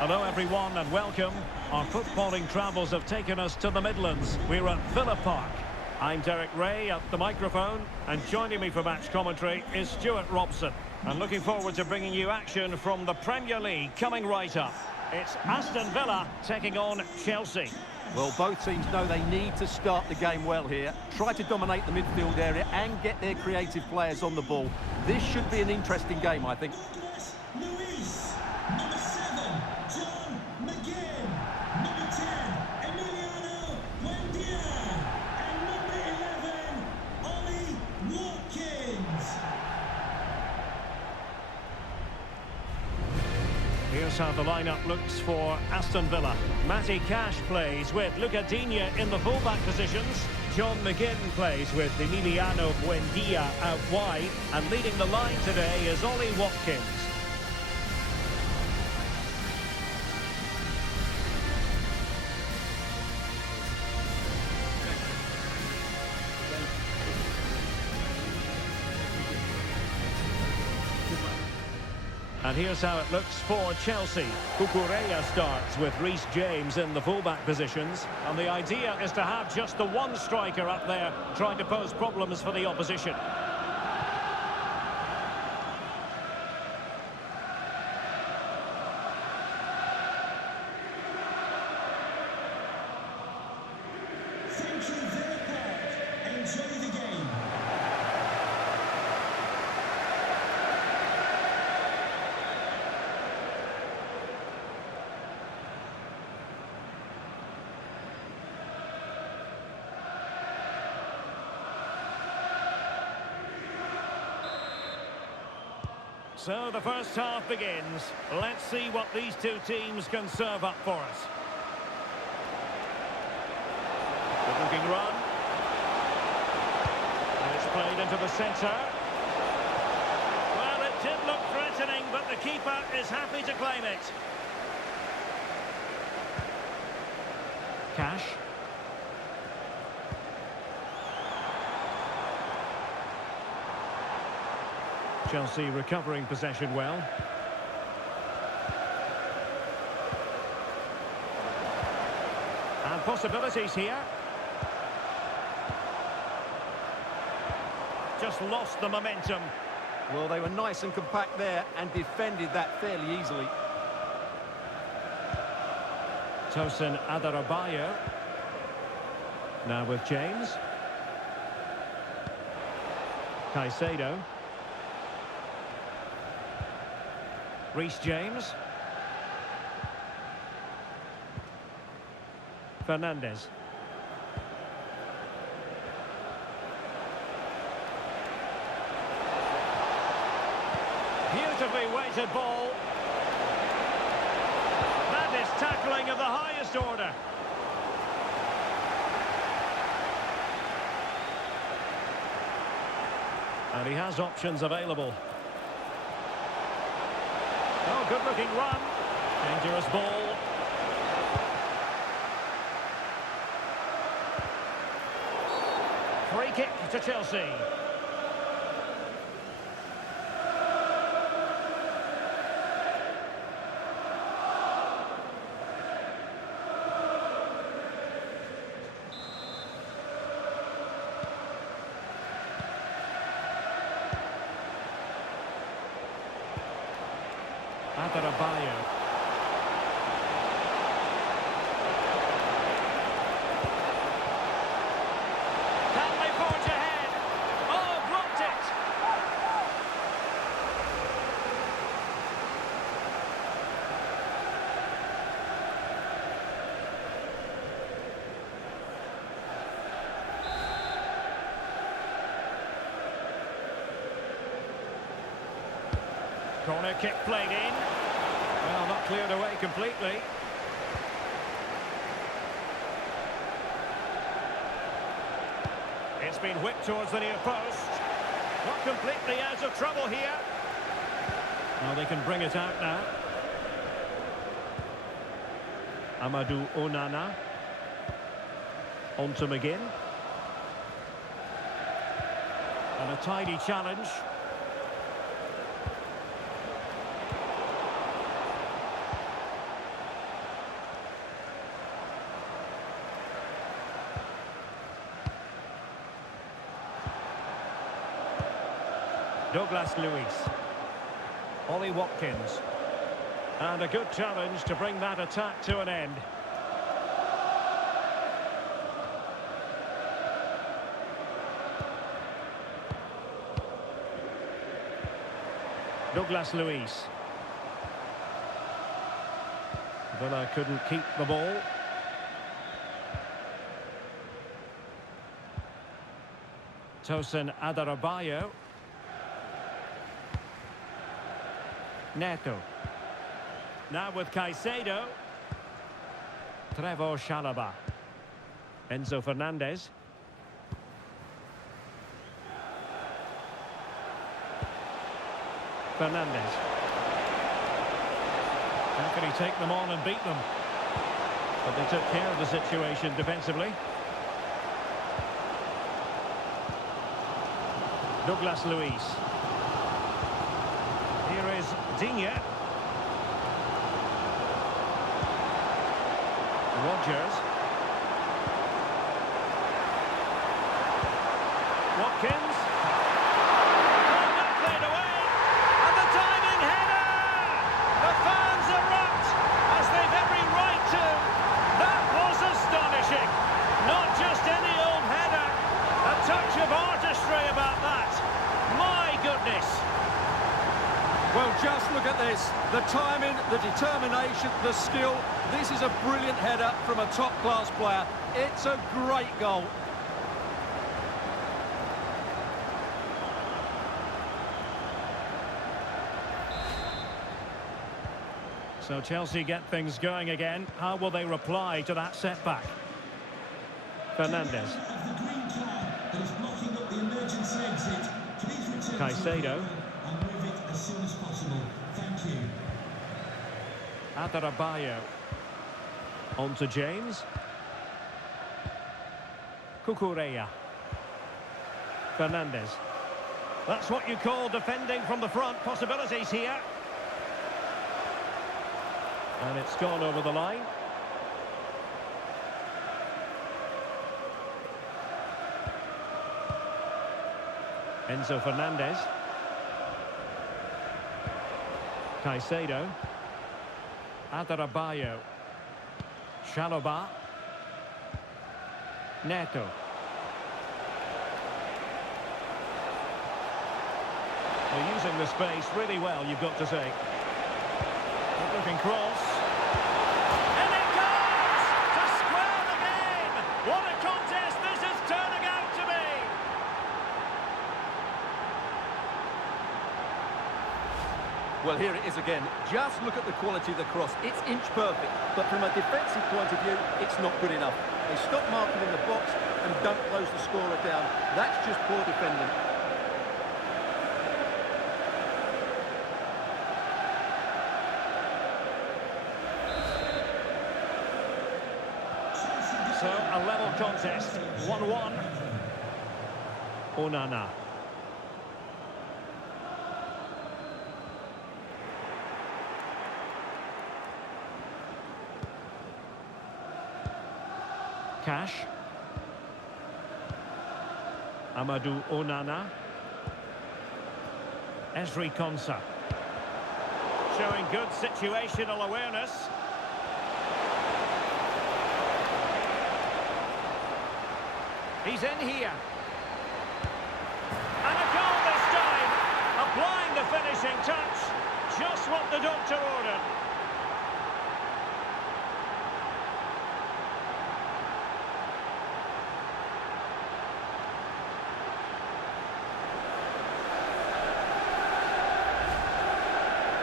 Hello everyone and welcome. Our footballing travels have taken us to the Midlands. We're at Villa Park. I'm Derek Ray at the microphone, and joining me for match commentary is Stuart Robson. And looking forward to bringing you action from the Premier League coming right up. It's Aston Villa taking on Chelsea. Well, both teams know they need to start the game well here. Try to dominate the midfield area and get their creative players on the ball. This should be an interesting game, I think. Here's how the lineup looks for Aston Villa. Matty Cash plays with Luca Digne in the fullback positions. John McGinn plays with Emiliano Buendia out wide. And leading the line today is Ollie Watkins. And here's how it looks for Chelsea. Cucurella starts with Reece James in the fullback positions. And the idea is to have just the one striker up there trying to pose problems for the opposition. Thank you, Villa Park. Enjoy the game. So the first half begins. Let's see what these two teams can serve up for us. Good looking run. And it's played into the centre. Well, it did look threatening, but the keeper is happy to claim it. Cash. Chelsea recovering possession well. And possibilities here. Just lost the momentum. Well, they were nice and compact there and defended that fairly easily. Tosin Adarabioyo. Now with James. Caicedo. Reece James. Fernandes. Beautifully weighted ball. That is tackling of the highest order. And he has options available. Oh, good-looking run. Dangerous ball. Free kick to Chelsea. Adarabioyo. Can they forge ahead? Oh, blocked it! Corner kick played in. Well, not cleared away completely. It's been whipped towards the near post. Not completely out of trouble here. Now they can bring it out now. Amadou Onana. On to McGinn. And a tidy challenge. Douglas Luiz. Ollie Watkins. And a good challenge to bring that attack to an end. Douglas Luiz. Villa couldn't keep the ball. Tosin Adarabioyo. Neto. Now with Caicedo. Trevor Chalobah. Enzo Fernandez. Fernandez. How can he take them on and beat them? But they took care of the situation defensively. Douglas Luiz. Here is Digne. Rodgers. Watkins. Played away. And the diving header! The fans erupt, as they've every right to. That was astonishing. Not just any old header. A touch of artistry about that. My goodness. Well, just look at this. The timing, the determination, the skill. This is a brilliant header from a top-class player. It's a great goal. So Chelsea get things going again. How will they reply to that setback? Fernandez. Caicedo. Adarabioyo. On to James. Cucurella. Fernandez. That's what you call defending from the front. Possibilities here. And it's gone over the line. Enzo Fernandez. Caicedo. Adarabioyo. Chalobah. Neto. They're using the space really well, you've got to say. Good looking cross. And it goes! To square the game! What a contest this is turning out to be! Well, here it is again. Just look at the quality of the cross. It's inch perfect, but from a defensive point of view, it's not good enough. They stop marking in the box and don't close the scorer down. That's just poor defending. So, a level contest, 1-1. Onana. Cash. Amadou Onana. Ezri Konsa. Showing good situational awareness. He's in here. And a goal this time. Applying the finishing touch. Just what the doctor ordered.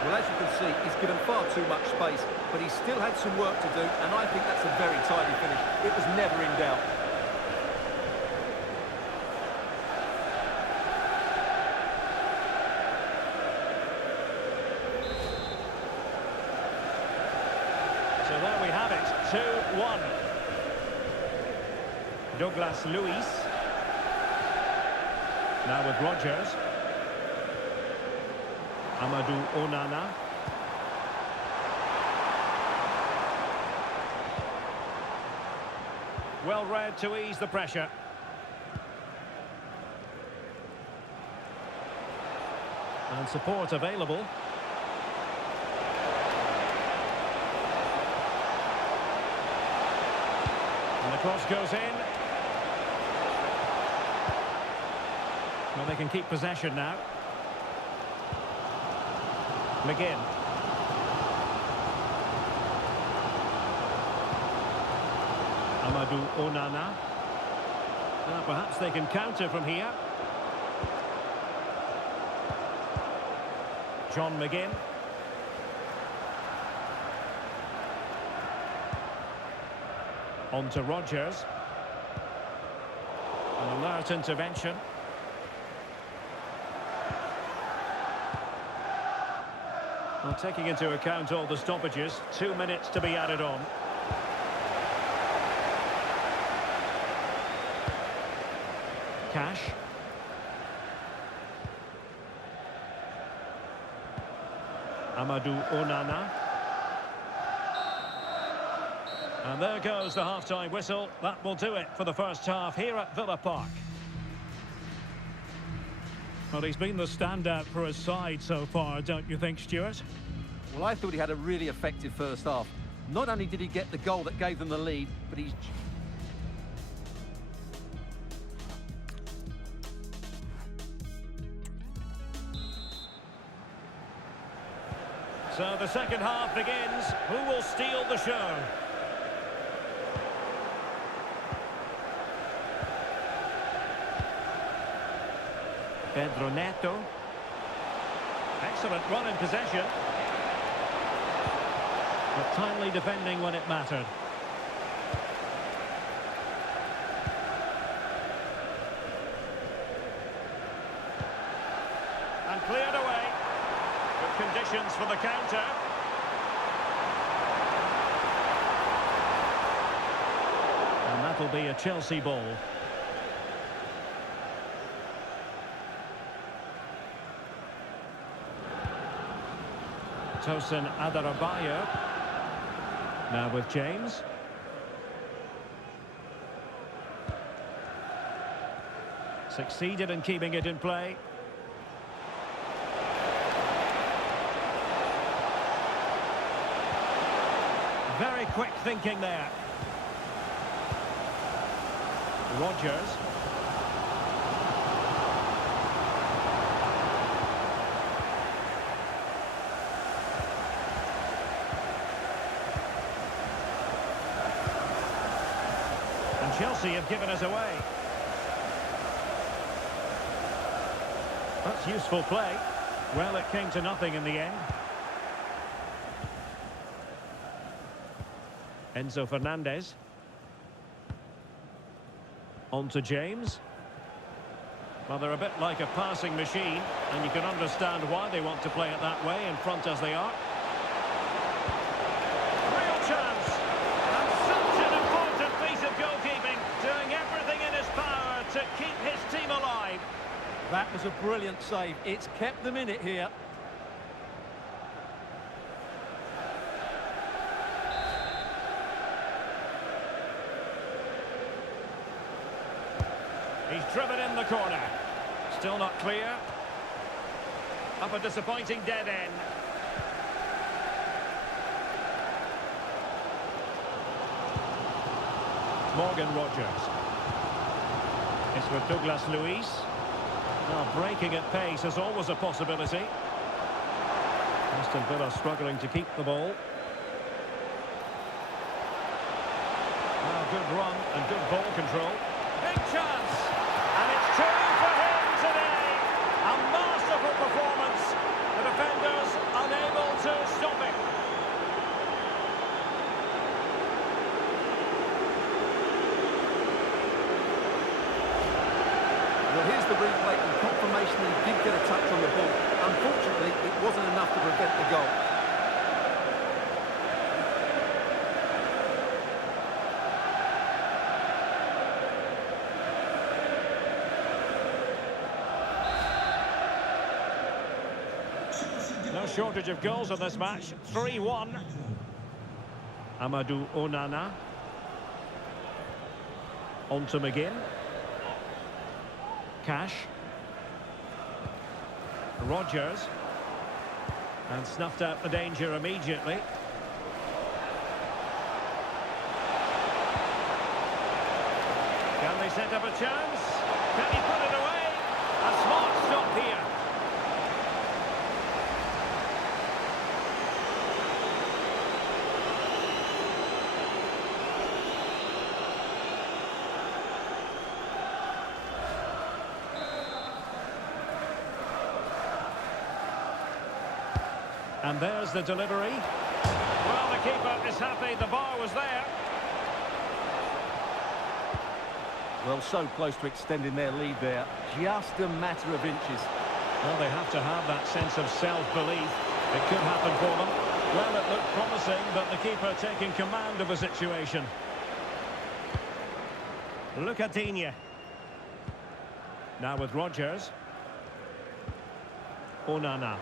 Well, as you can see, he's given far too much space, but he still had some work to do, and I think that's a very tidy finish. It was never in doubt. So there we have it, 2-1. Douglas Luiz. Now with Rodgers. Amadou Onana. Well read to ease the pressure. And support available. And the cross goes in. Well, they can keep possession now. McGinn. Amadou Onana. Perhaps they can counter from here. John McGinn. On to Rodgers. An alert intervention. Well, taking into account all the stoppages, 2 minutes to be added on. Cash. Amadou Onana. And there goes the half-time whistle. That will do it for the first half here at Villa Park. Well, he's been the standout for his side so far, don't you think, Stuart? Well, I thought he had a really effective first half. Not only did he get the goal that gave them the lead, but he's... So the second half begins. Who will steal the show? Pedro Neto. Excellent run in possession. But timely defending when it mattered. And cleared away. Good conditions for the counter. And that'll be a Chelsea ball. Tosin Adarabioyo. Now with James. Succeeded in keeping it in play. Very quick thinking there. Rodgers. And Chelsea have given us away. That's useful play. Well, it came to nothing in the end. Enzo Fernandez. On to James. Well, they're a bit like a passing machine, and you can understand why they want to play it that way, in front as they are. Real chance! And such an important piece of goalkeeping, doing everything in his power to keep his team alive. That was a brilliant save. It's kept them in it here. He's driven in the corner. Still not clear. Up a disappointing dead end. Morgan Rodgers. It's with Douglas Luiz. Now breaking at pace is always a possibility. Aston Villa struggling to keep the ball. Now good run and good ball control. Big chance! And it's two for him today. A masterful performance. The defenders unable to stop it. Well, here's the replay and confirmation that he did get a touch on the ball. Unfortunately, it wasn't enough to prevent the goal. No shortage of goals in this match. 3-1. Amadou Onana. On to McGinn. Cash. Rodgers. And snuffed out the danger immediately. Can they set up a chance? Can he put it away? A smart stop here. And there's the delivery. Well, the keeper is happy the bar was there. Well, so close to extending their lead there. Just a matter of inches. Well, they have to have that sense of self-belief. It could happen for them. Well, it looked promising, but the keeper taking command of the situation. Look at Digne. Now with Rodgers. Onana.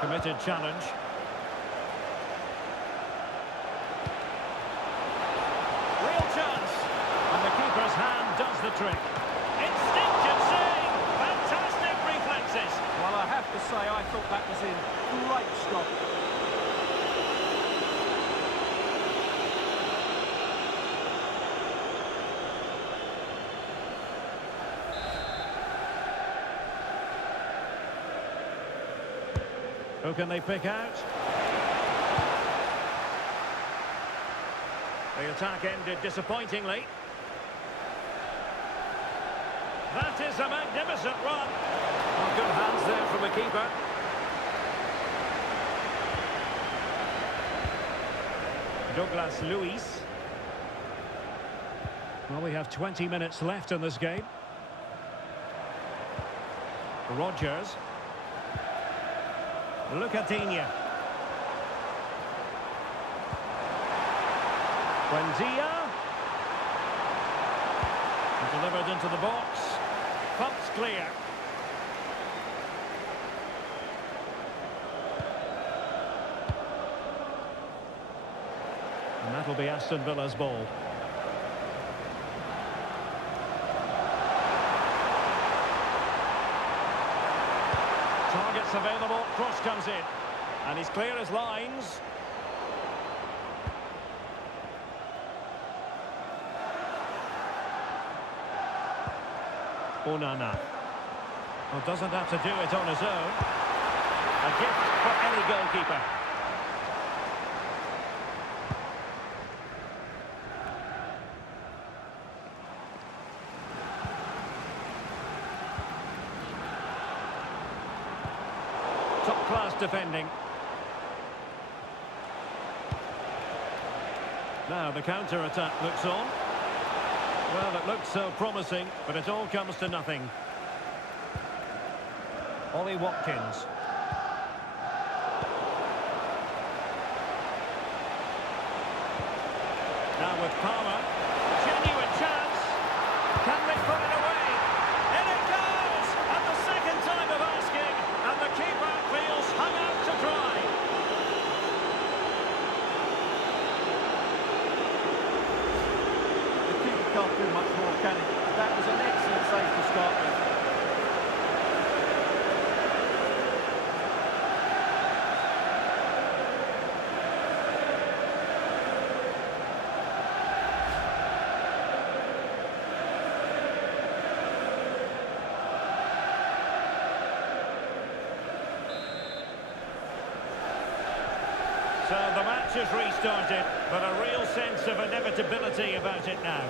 Committed challenge. Real chance. And the keeper's hand does the trick. Instinctive save. Fantastic reflexes. Well, I have to say, I thought that was in. Great stop. Who can they pick out? The attack ended disappointingly. That is a magnificent run. Well, good hands there from the keeper. Douglas Luiz. Well, we have 20 minutes left in this game. Rodgers. Look at Digne. Buendia. Delivered into the box. Pumped clear. And that'll be Aston Villa's ball. Targets available, cross comes in. And he's clear as lines. Onana. Well, doesn't have to do it on his own. A gift for any goalkeeper. Top-class defending. Now the counter-attack looks on. Well, it looks so promising, but it all comes to nothing. Ollie Watkins. Now with Palmer. Genuine chance. Can they put it away? In it goes! And the second time of asking. And the keeper feels hung out to dry. The keeper can't do much more, can he? That was an excellent save to start with. So the match has restarted, but a real sense of inevitability about it now.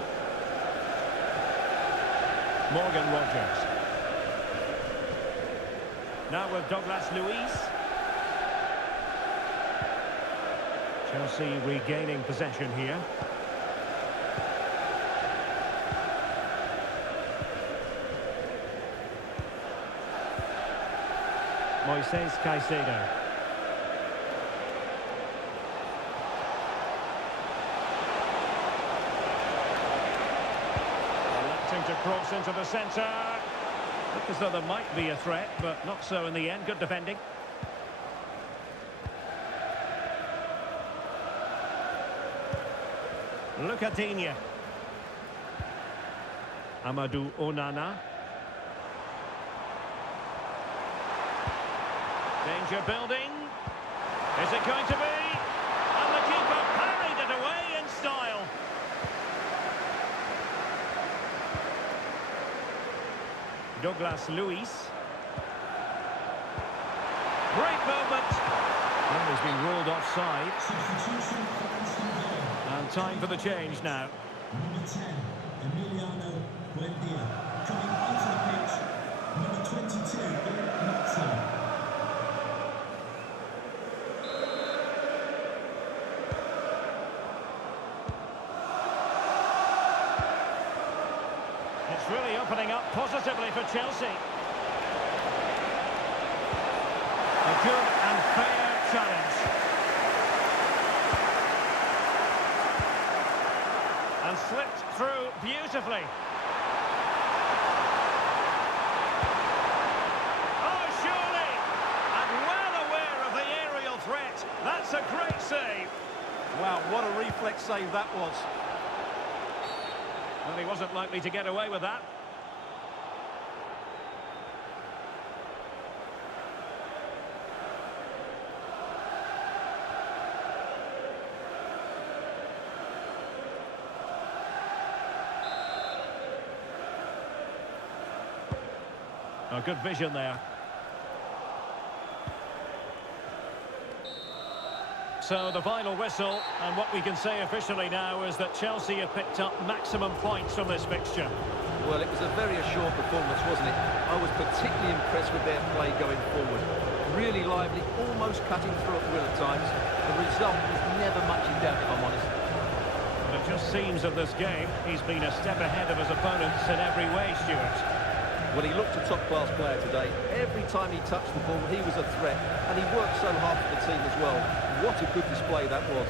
Morgan Rodgers. Now with Douglas Luiz. Chelsea regaining possession here. Moises Caicedo. To cross into the centre. Looked as though there might be a threat, but not so in the end. Good defending. Look at Digne. Amadou Onana. Danger building. Is it going to be? And the keeper parried it away in style. Douglas Luiz. Great movement. And he's been ruled offside. Substitution for Aston Villa. And time for the change now. Number 10, Emiliano Buendia. Coming onto the pitch, number 22, Ian Matson. It's really opening up positively for Chelsea. A good and fair challenge. And slipped through beautifully. Oh, surely! And well aware of the aerial threat. That's a great save. Wow, what a reflex save that was. Well, he wasn't likely to get away with that. A good vision there. So the final whistle, and what we can say officially now is that Chelsea have picked up maximum points from this fixture. Well, it was a very assured performance, wasn't it? I was particularly impressed with their play going forward. Really lively, almost cutting through at will at times. The result was never much in doubt, if I'm honest. But it just seems in this game, he's been a step ahead of his opponents in every way, Stuart. Well, he looked a top-class player today. Every time he touched the ball, he was a threat. And he worked so hard for the team as well. What a good display that was.